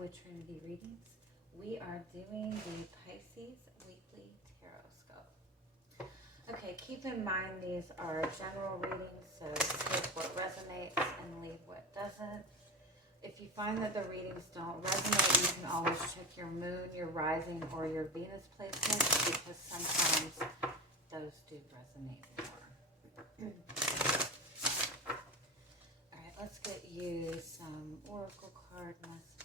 with Trinity Readings. We are doing the Pisces Weekly Tarotscope. Okay, keep in mind these are general readings, so take what resonates and leave what doesn't. If you find that the readings don't resonate, you can always check your moon, your rising, or your Venus placements, because sometimes those do resonate more. Alright, let's get you some oracle card messages.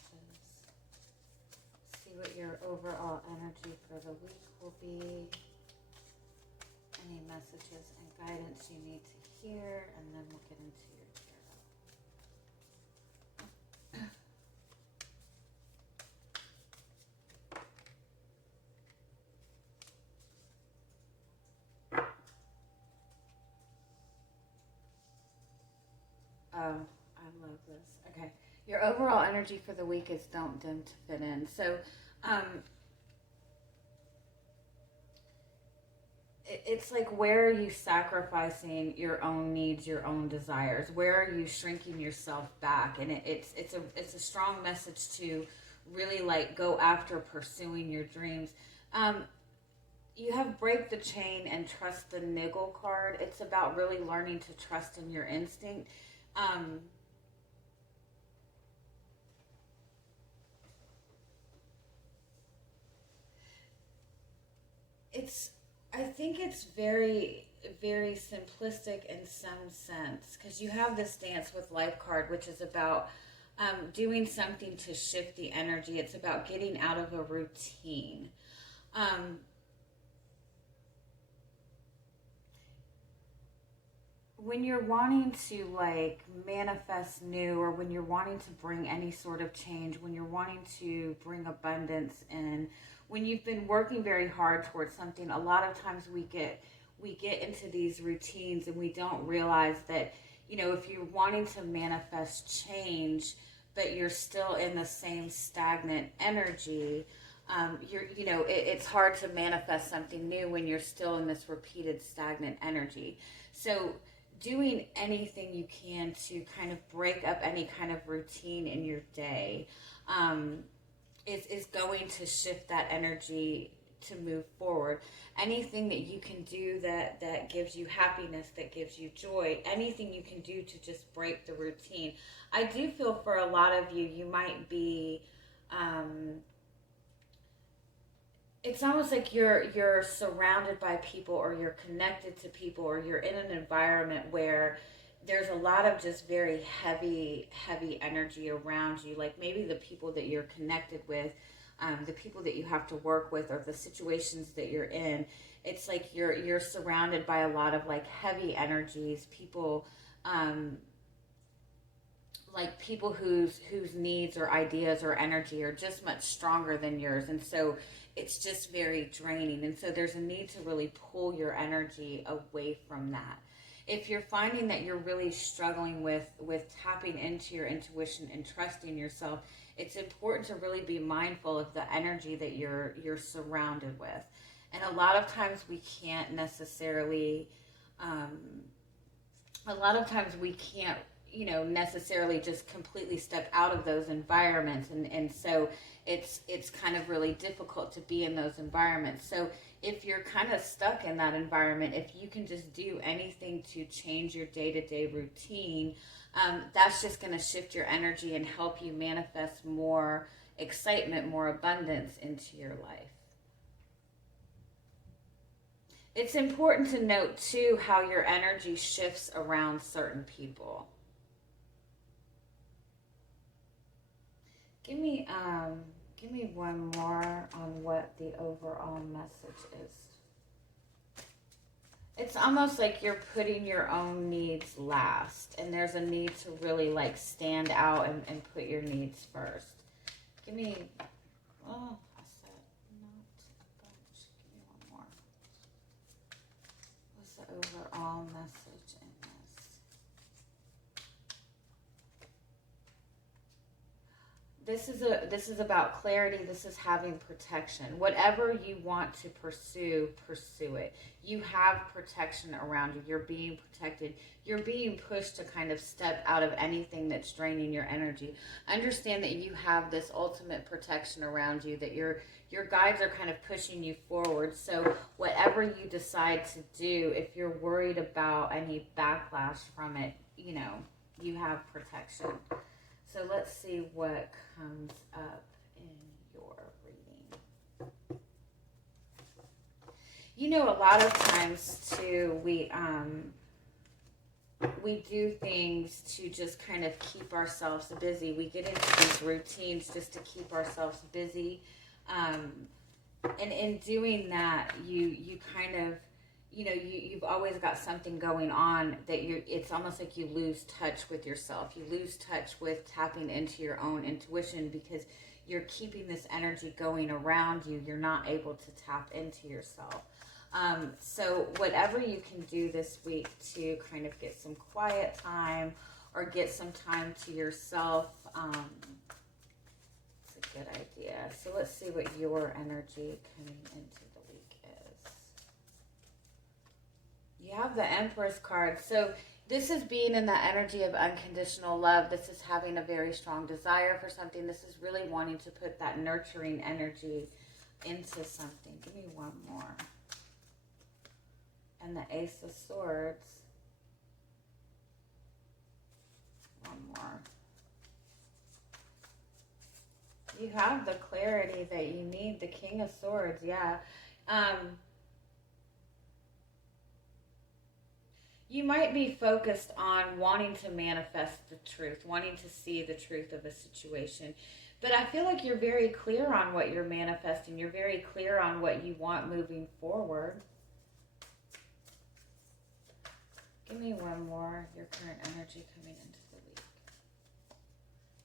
See what your overall energy for the week will be. Any messages and guidance you need to hear, and then we'll get into your Oh, I love this. Okay. Your overall energy for the week is don't dim to fit in. So, it's like, where are you sacrificing your own needs, your own desires? Where are you shrinking yourself back? And it's a strong message to really like go after pursuing your dreams. You have break the chain and trust the niggle card. It's about really learning to trust in your instinct. I think it's very, very simplistic in some sense, because you have this Dance with Life card, which is about doing something to shift the energy. It's about getting out of a routine. When you're wanting to like manifest new, or when you're wanting to bring any sort of change, when you're wanting to bring abundance in, when you've been working very hard towards something, a lot of times we get into these routines and we don't realize that, you know, if you're wanting to manifest change, but you're still in the same stagnant energy, it's hard to manifest something new when you're still in this repeated stagnant energy. So doing anything you can to kind of break up any kind of routine in your day is going to shift that energy to move forward. Anything that you can do that gives you happiness, that gives you joy, anything you can do to just break the routine. I do feel for a lot of you, you might be... it's almost like you're surrounded by people, or you're connected to people, or you're in an environment where there's a lot of just very heavy energy around you. Like maybe the people that you're connected with, the people that you have to work with, or the situations that you're in, it's like you're surrounded by a lot of like heavy energies, people, like people whose needs or ideas or energy are just much stronger than yours. And so it's just very draining. And so there's a need to really pull your energy away from that. If you're finding that you're really struggling with tapping into your intuition and trusting yourself, it's important to really be mindful of the energy that you're surrounded with. And a lot of times we can't necessarily, necessarily just completely step out of those environments, and so it's kind of really difficult to be in those environments. So if you're kind of stuck in that environment, if you can just do anything to change your day-to-day routine, that's just going to shift your energy and help you manifest more excitement, more abundance into your life. It's important to note too how your energy shifts around certain people. Give me one more on what the overall message is. It's almost like you're putting your own needs last, and there's a need to really like stand out and put your needs first. Give me, oh, I said not a bunch. Give me one more. What's the overall message in this? This is about clarity. This is having protection. Whatever you want to pursue, pursue it. You have protection around you. You're being protected. You're being pushed to kind of step out of anything that's draining your energy. Understand that you have this ultimate protection around you, that your guides are kind of pushing you forward. So whatever you decide to do, if you're worried about any backlash from it, you know, you have protection. So let's see what comes up in your reading. You know, a lot of times too, we do things to just kind of keep ourselves busy. We get into these routines just to keep ourselves busy. And in doing that, you kind of, you know, you've always got something going on that it's almost like you lose touch with yourself. You lose touch with tapping into your own intuition because you're keeping this energy going around you. You're not able to tap into yourself. So whatever you can do this week to kind of get some quiet time or get some time to yourself, it's a good idea. So let's see what your energy coming into the week is. You have the Empress card. So this is being in the energy of unconditional love. This is having a very strong desire for something. This is really wanting to put that nurturing energy into something. Give me one more. And the Ace of Swords. One more. You have the clarity that you need. The King of Swords, yeah. You might be focused on wanting to manifest the truth, wanting to see the truth of a situation. But I feel like you're very clear on what you're manifesting. You're very clear on what you want moving forward. Give me one more. Your current energy coming into the week.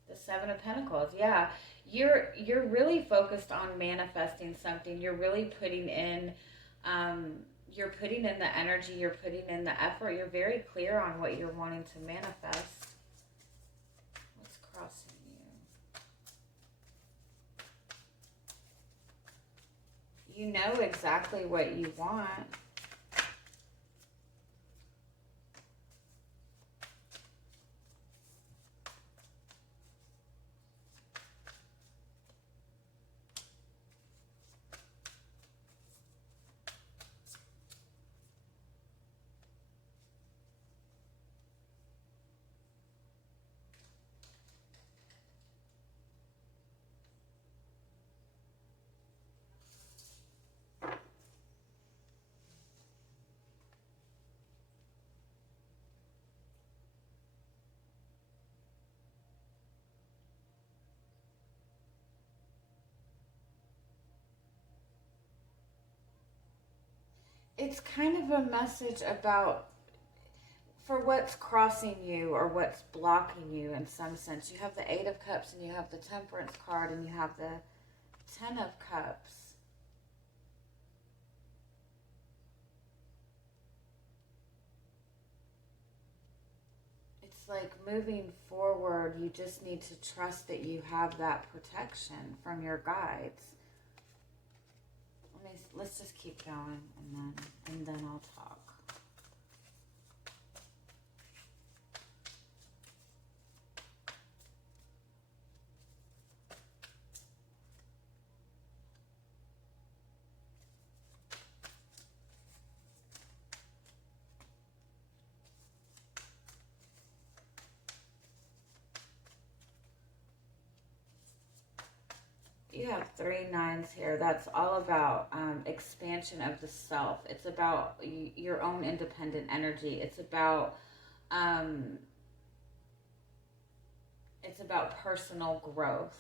The Seven of Pentacles. Yeah. You're really focused on manifesting something. You're really putting in you're putting in the energy, you're putting in the effort. You're very clear on what you're wanting to manifest. What's crossing you? You know exactly what you want. It's kind of a message about for what's crossing you or what's blocking you in some sense. You have the Eight of Cups and you have the Temperance card and you have the Ten of Cups. It's like moving forward, you just need to trust that you have that protection from your guides. Let's just keep going and then I'll talk. You have 3 nines here. That's all about expansion of the self. It's about your own independent energy. It's about personal growth.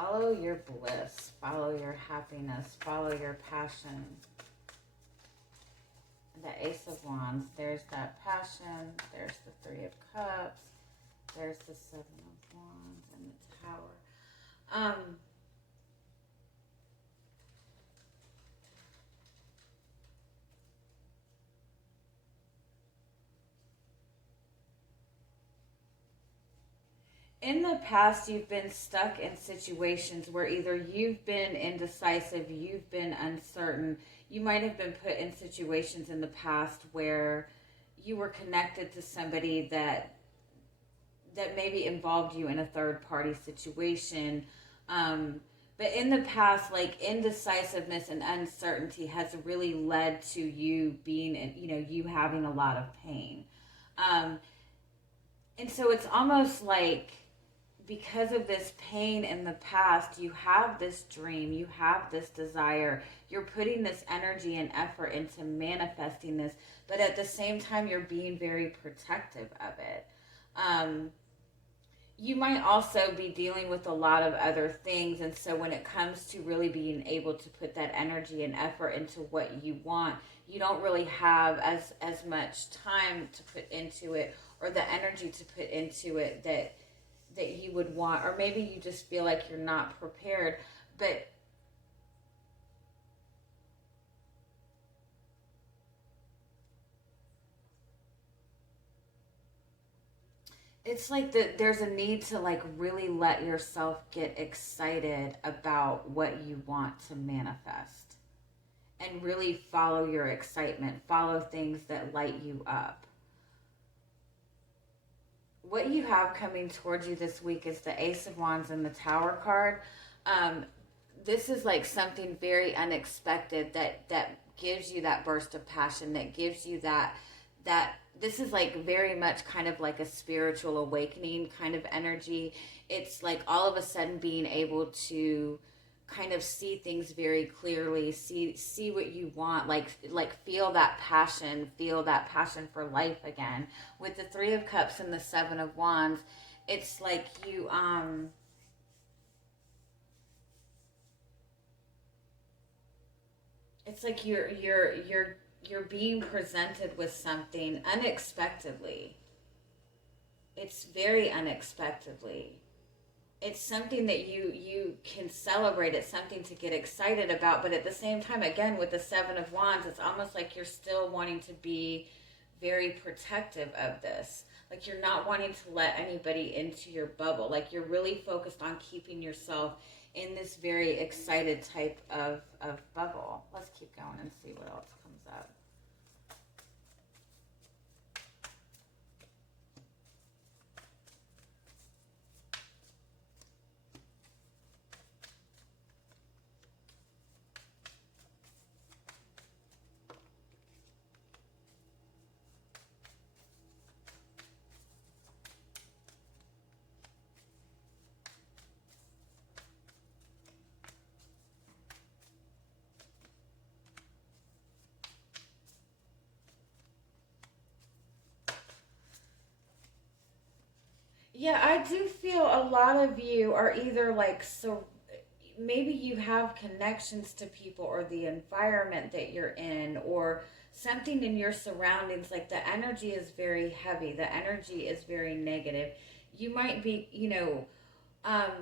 Follow your bliss. Follow your happiness. Follow your passion. The Ace of Wands. There's that passion. There's the Three of Cups. There's the Seven of Wands and the Tower. In the past, you've been stuck in situations where either you've been indecisive, you've been uncertain. You might have been put in situations in the past where you were connected to somebody that maybe involved you in a third-party situation. But in the past, like, indecisiveness and uncertainty has really led to you being, you having a lot of pain. And so it's almost like, because of this pain in the past, you have this dream, you have this desire, you're putting this energy and effort into manifesting this, but at the same time, you're being very protective of it. You might also be dealing with a lot of other things, and so when it comes to really being able to put that energy and effort into what you want, you don't really have as much time to put into it, or the energy to put into it that you would want, or maybe you just feel like you're not prepared. But it's like there's a need to, like, really let yourself get excited about what you want to manifest and really follow your excitement, follow things that light you up. What you have coming towards you this week is the Ace of Wands and the Tower card. This is like something very unexpected that gives you that burst of passion, that gives you that this is like very much kind of like a spiritual awakening kind of energy. It's like all of a sudden being able to kind of see things very clearly, see what you want, like feel that passion for life again. With the Three of Cups and the Seven of Wands, it's like you it's like you're being presented with something unexpectedly. It's very unexpectedly. It's something that you can celebrate. It's something to get excited about. But at the same time, again, with the Seven of Wands, it's almost like you're still wanting to be very protective of this. Like, you're not wanting to let anybody into your bubble. Like, you're really focused on keeping yourself in this very excited type of bubble. Let's keep going and see what else comes up. Yeah, I do feel a lot of you are either like, so maybe you have connections to people or the environment that you're in or something in your surroundings. Like, the energy is very heavy. The energy is very negative. You might be, but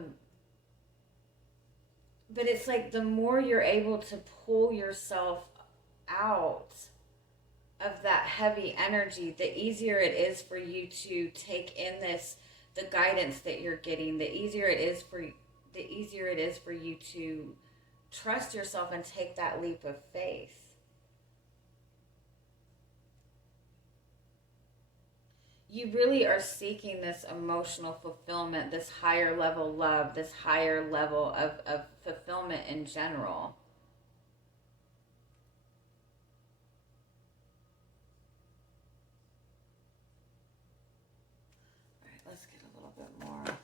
it's like the more you're able to pull yourself out of that heavy energy, the easier it is for you to take in the guidance that you're getting. The easier it is for you to trust yourself and take that leap of faith. You really are seeking this emotional fulfillment, this higher level love, this higher level of fulfillment in general. All right, let's get a little bit more.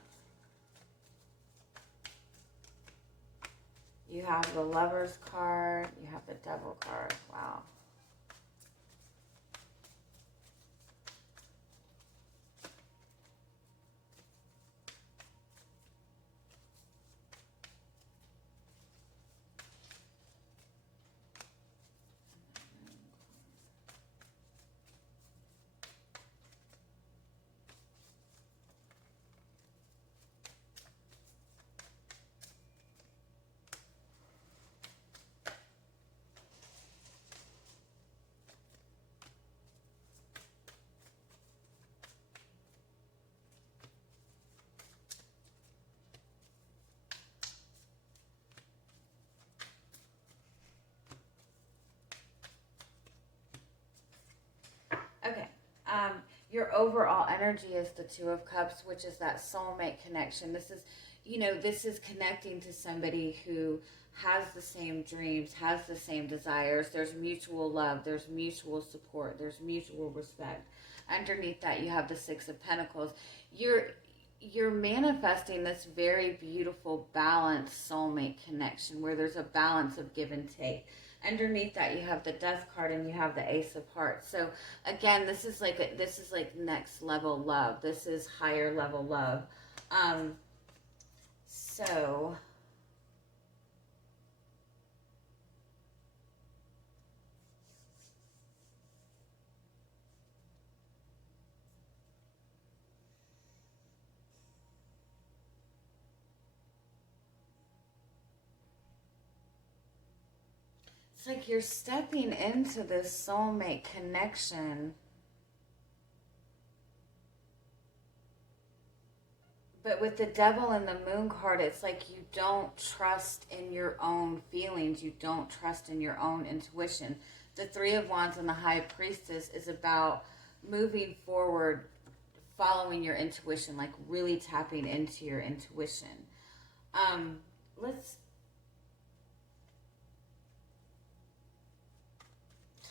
You have the Lover's card, you have the Devil card. Wow. your overall energy is the Two of Cups, which is that soulmate connection. This is, this is connecting to somebody who has the same dreams, has the same desires. There's mutual love, there's mutual support, there's mutual respect. Underneath that, you have the Six of Pentacles. You're manifesting this very beautiful, balanced soulmate connection where there's a balance of give and take. Underneath that, you have the Death card and you have the Ace of Hearts. So again, this is like next level love. This is higher level love. So it's like you're stepping into this soulmate connection, but with the Devil and the Moon card, it's like you don't trust in your own feelings. You don't trust in your own intuition. The Three of Wands and the High Priestess is about moving forward, following your intuition, like really tapping into your intuition.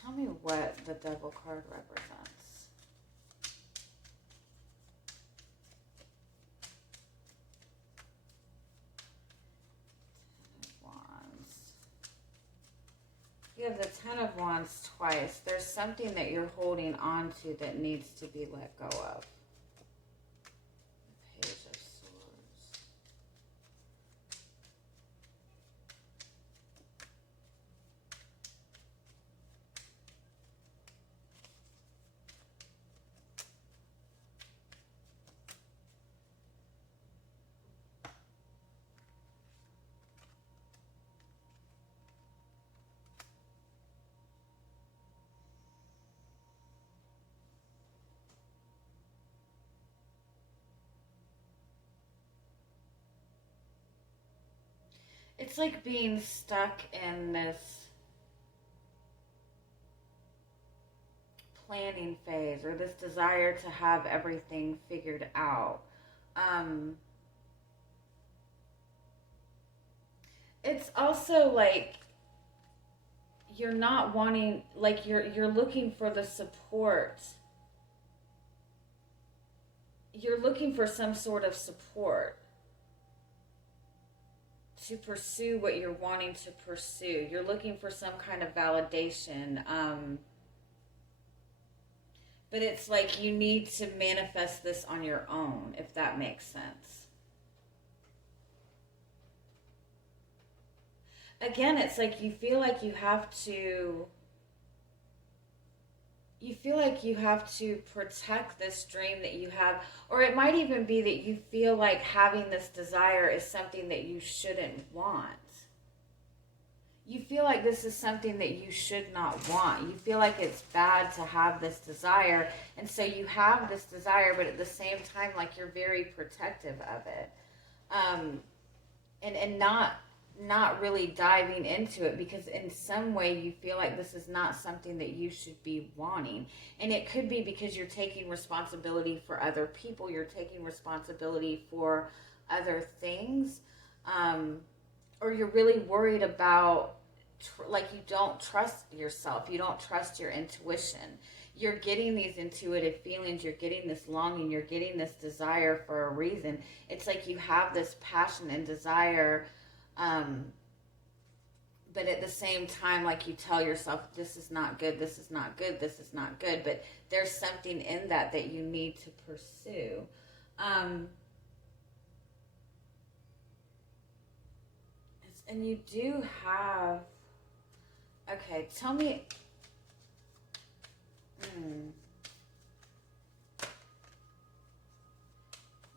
Tell me what the Devil card represents. Ten of Wands. You have the Ten of Wands twice. There's something that you're holding on to that needs to be let go of. The Page of Swords. It's like being stuck in this planning phase or this desire to have everything figured out. It's also like you're not wanting, like you're looking for the support. You're looking for some sort of support to pursue what you're wanting to pursue. You're looking for some kind of validation. But it's like you need to manifest this on your own, if that makes sense. Again, it's like you feel like you have to protect this dream that you have, or it might even be that you feel like having this desire is something that you shouldn't want. You feel like this is something that you should not want. You feel like it's bad to have this desire, and so you have this desire, but at the same time, like you're very protective of it, and not really diving into it because in some way you feel like this is not something that you should be wanting. And it could be because you're taking responsibility for other people, you're taking responsibility for other things, or you're really worried about, like you don't trust yourself, you don't trust your intuition. You're getting these intuitive feelings, you're getting this longing, you're getting this desire for a reason. It's like you have this passion and desire, but at the same time, like you tell yourself, this is not good, this is not good, this is not good, but there's something in that you need to pursue. And you do have, okay, tell me,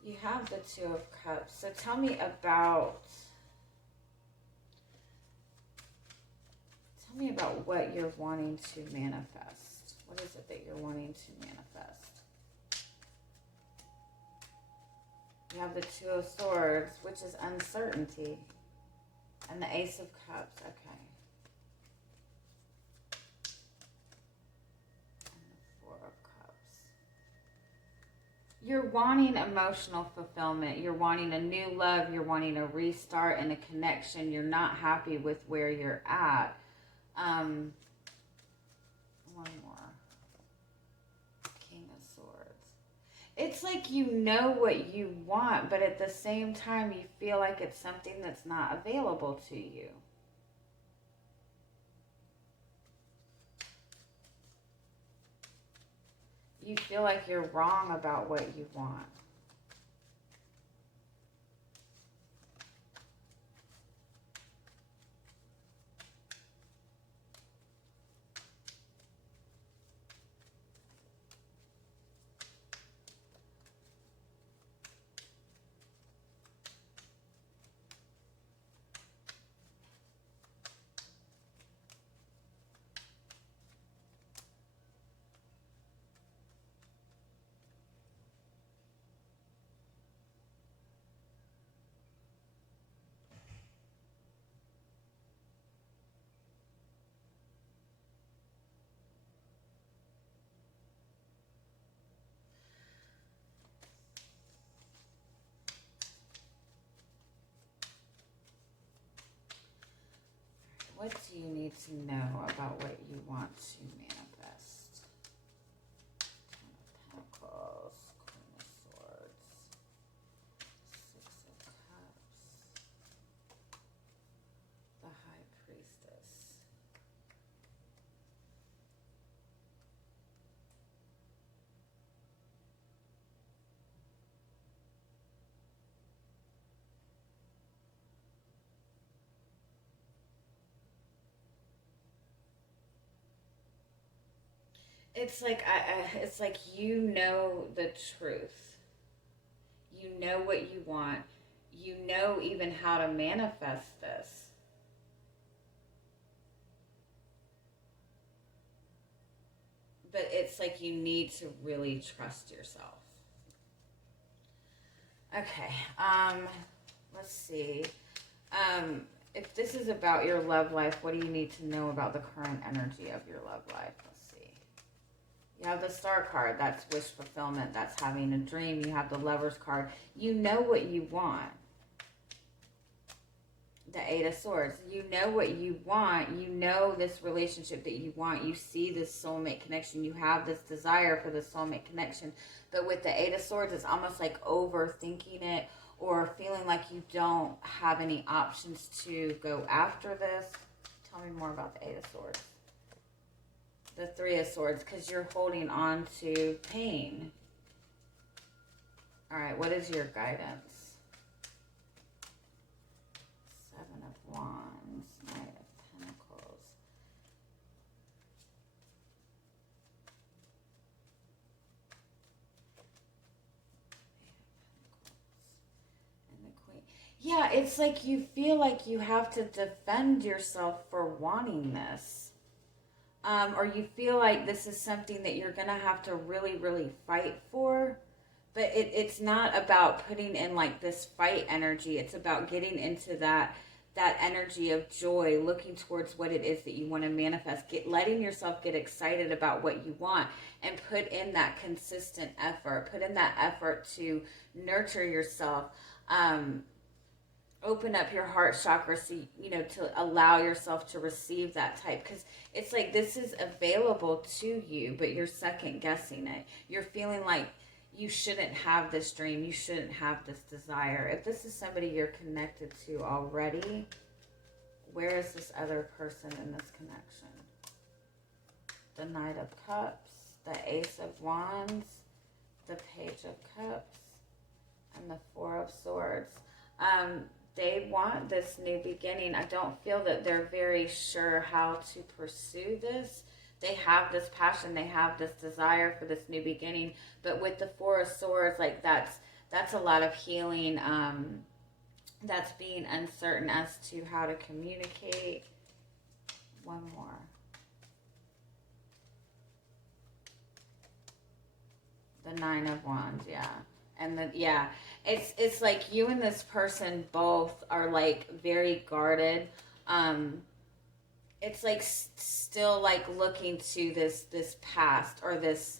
you have the Two of Cups, so tell me about what you're wanting to manifest. What is it that you're wanting to manifest? You have the Two of Swords, which is uncertainty, and the Ace of Cups. Okay. And the Four of Cups. you're wanting emotional fulfillment. You're wanting a new love. You're wanting a restart and a connection. You're not happy with where you're at. One more. King of Swords. It's like you know what you want, but at the same time, you feel like it's something that's not available to you. You feel like you're wrong about what you want. What do you need to know about what you want to manifest? Ten of Pentacles, Queen of Swords, Six of Cups, the High Priestess. It's like you know the truth. You know what you want. You know even how to manifest this. But it's like you need to really trust yourself. Okay, let's see. If this is about your love life, what do you need to know about the current energy of your love life? Let's see. You have the Star card. That's wish fulfillment. That's having a dream. You have the Lover's card. You know what you want. The Eight of Swords. You know what you want. You know this relationship that you want. You see this soulmate connection. You have this desire for the soulmate connection. But with the Eight of Swords, it's almost like overthinking it or feeling like you don't have any options to go after this. Tell me more about the Eight of Swords. The Three of Swords, because you're holding on to pain. All right, what is your guidance? Seven of Wands, Knight of Pentacles. And the Queen. Yeah, it's like you feel like you have to defend yourself for wanting this. Or you feel like this is something that you're going to have to really, really fight for. But it's not about putting in like this fight energy. It's about getting into that energy of joy, looking towards what it is that you want to manifest. Letting yourself get excited about what you want and put in that consistent effort. Put in that effort to nurture yourself. Open up your heart chakra so to allow yourself to receive that type, because it's like this is available to you, but you're second guessing it. You're feeling like you shouldn't have this dream, you shouldn't have this desire. If this is somebody you're connected to already, where is this other person in this connection? The Knight of Cups, the Ace of Wands, the Page of Cups, and the Four of Swords. They want this new beginning. I don't feel that they're very sure how to pursue this. They have this passion. They have this desire for this new beginning. But with the Four of Swords, like that's a lot of healing. That's being uncertain as to how to communicate. One more. The Nine of Wands, yeah. And it's like you and this person both are like very guarded. It's like still like looking to this past or this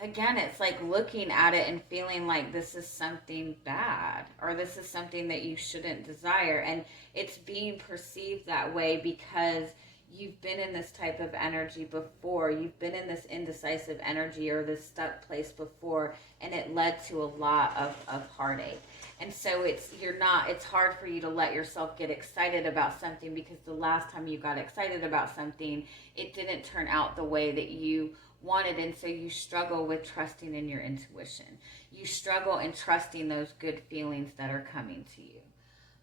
again, it's like looking at it and feeling like this is something bad or this is something that you shouldn't desire. And it's being perceived that way because you've been in this type of energy before. You've been in this indecisive energy or this stuck place before, and it led to a lot of heartache. And so it's hard for you to let yourself get excited about something because the last time you got excited about something, it didn't turn out the way that you wanted. And so you struggle with trusting in your intuition. You struggle in trusting those good feelings that are coming to you.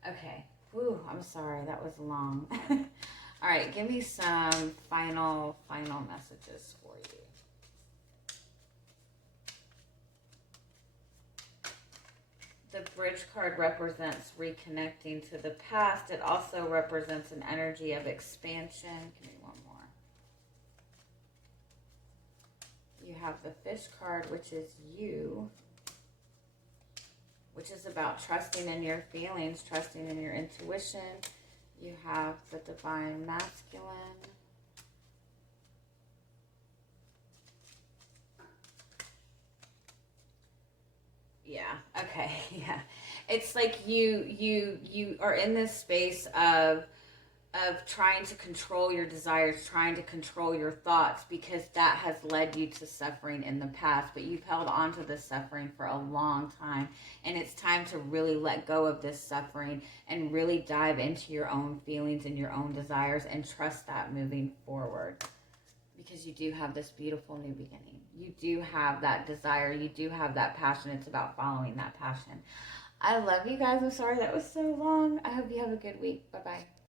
Okay. Whew, I'm sorry. That was long. All right, give me some final messages for you. The bridge card represents reconnecting to the past. It also represents an energy of expansion. Give me one more. You have the fish card, which is you, which is about trusting in your feelings, trusting in your intuition. You have the divine masculine. Yeah, okay, yeah. It's like you are in this space of trying to control your desires, trying to control your thoughts, because that has led you to suffering in the past. But you've held on to this suffering for a long time, and it's time to really let go of this suffering and really dive into your own feelings and your own desires and trust that moving forward, because you do have this beautiful new beginning. You do have that desire. You do have that passion. It's about following that passion. I love you guys. I'm sorry that was so long. I hope you have a good week. Bye-bye.